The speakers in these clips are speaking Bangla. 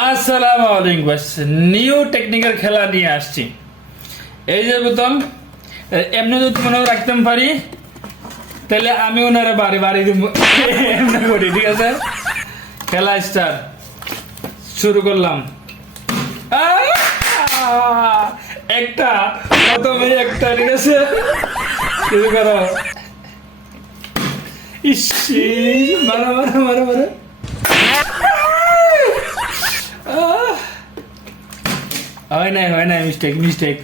আসসালামু আলাইকুম বাস নিউ টেকনিক্যাল খেলা নিয়ে আসছি। এই যে বোতল এমনি যদি মনে রাখতে পারি তাহলে আমি ওনারা বাড়ি বাড়ি দিব এমনি করি। ঠিক আছে, খেলা স্টার্ট শুরু করলাম। একটা প্রথমে একটা, ঠিক আছে, শুরু করো। ইস, মারো মারো মারো মারো। হয় নাই মিস্টেক মিস্টেক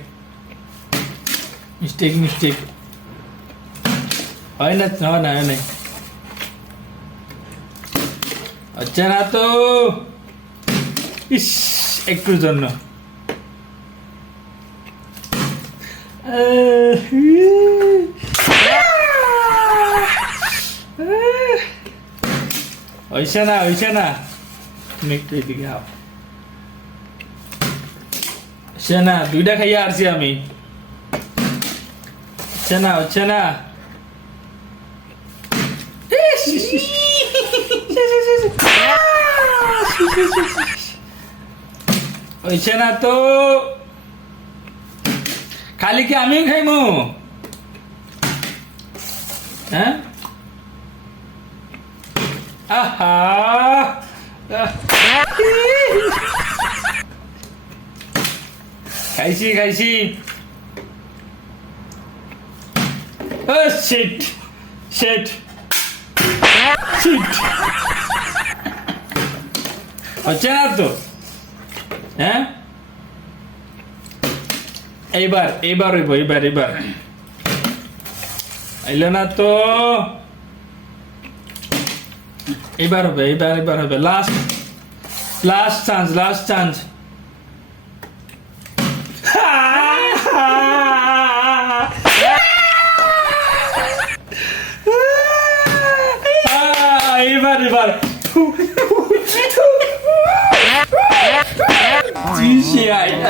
মিস্টেক মিস্টেক হয় না হয় নাই, হচ্ছে না তো। ইস, একটুর জন্য হইছে না তুমি একটু এদিকে আও। হচ্ছে না, দুইটা খাইয়া আসছি আমি। হচ্ছে না হইছে না তো, খালি কি আমি খাইমু? হ্যাঁ, আহা খাইছি। শিট শিট শিট, হচ্ছে না তো। হ্যাঁ, এইবার হইব, এইবার আইল না তো। এইবার হবে লাস্ট চান্স। এইবার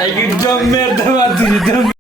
একদম মেরতে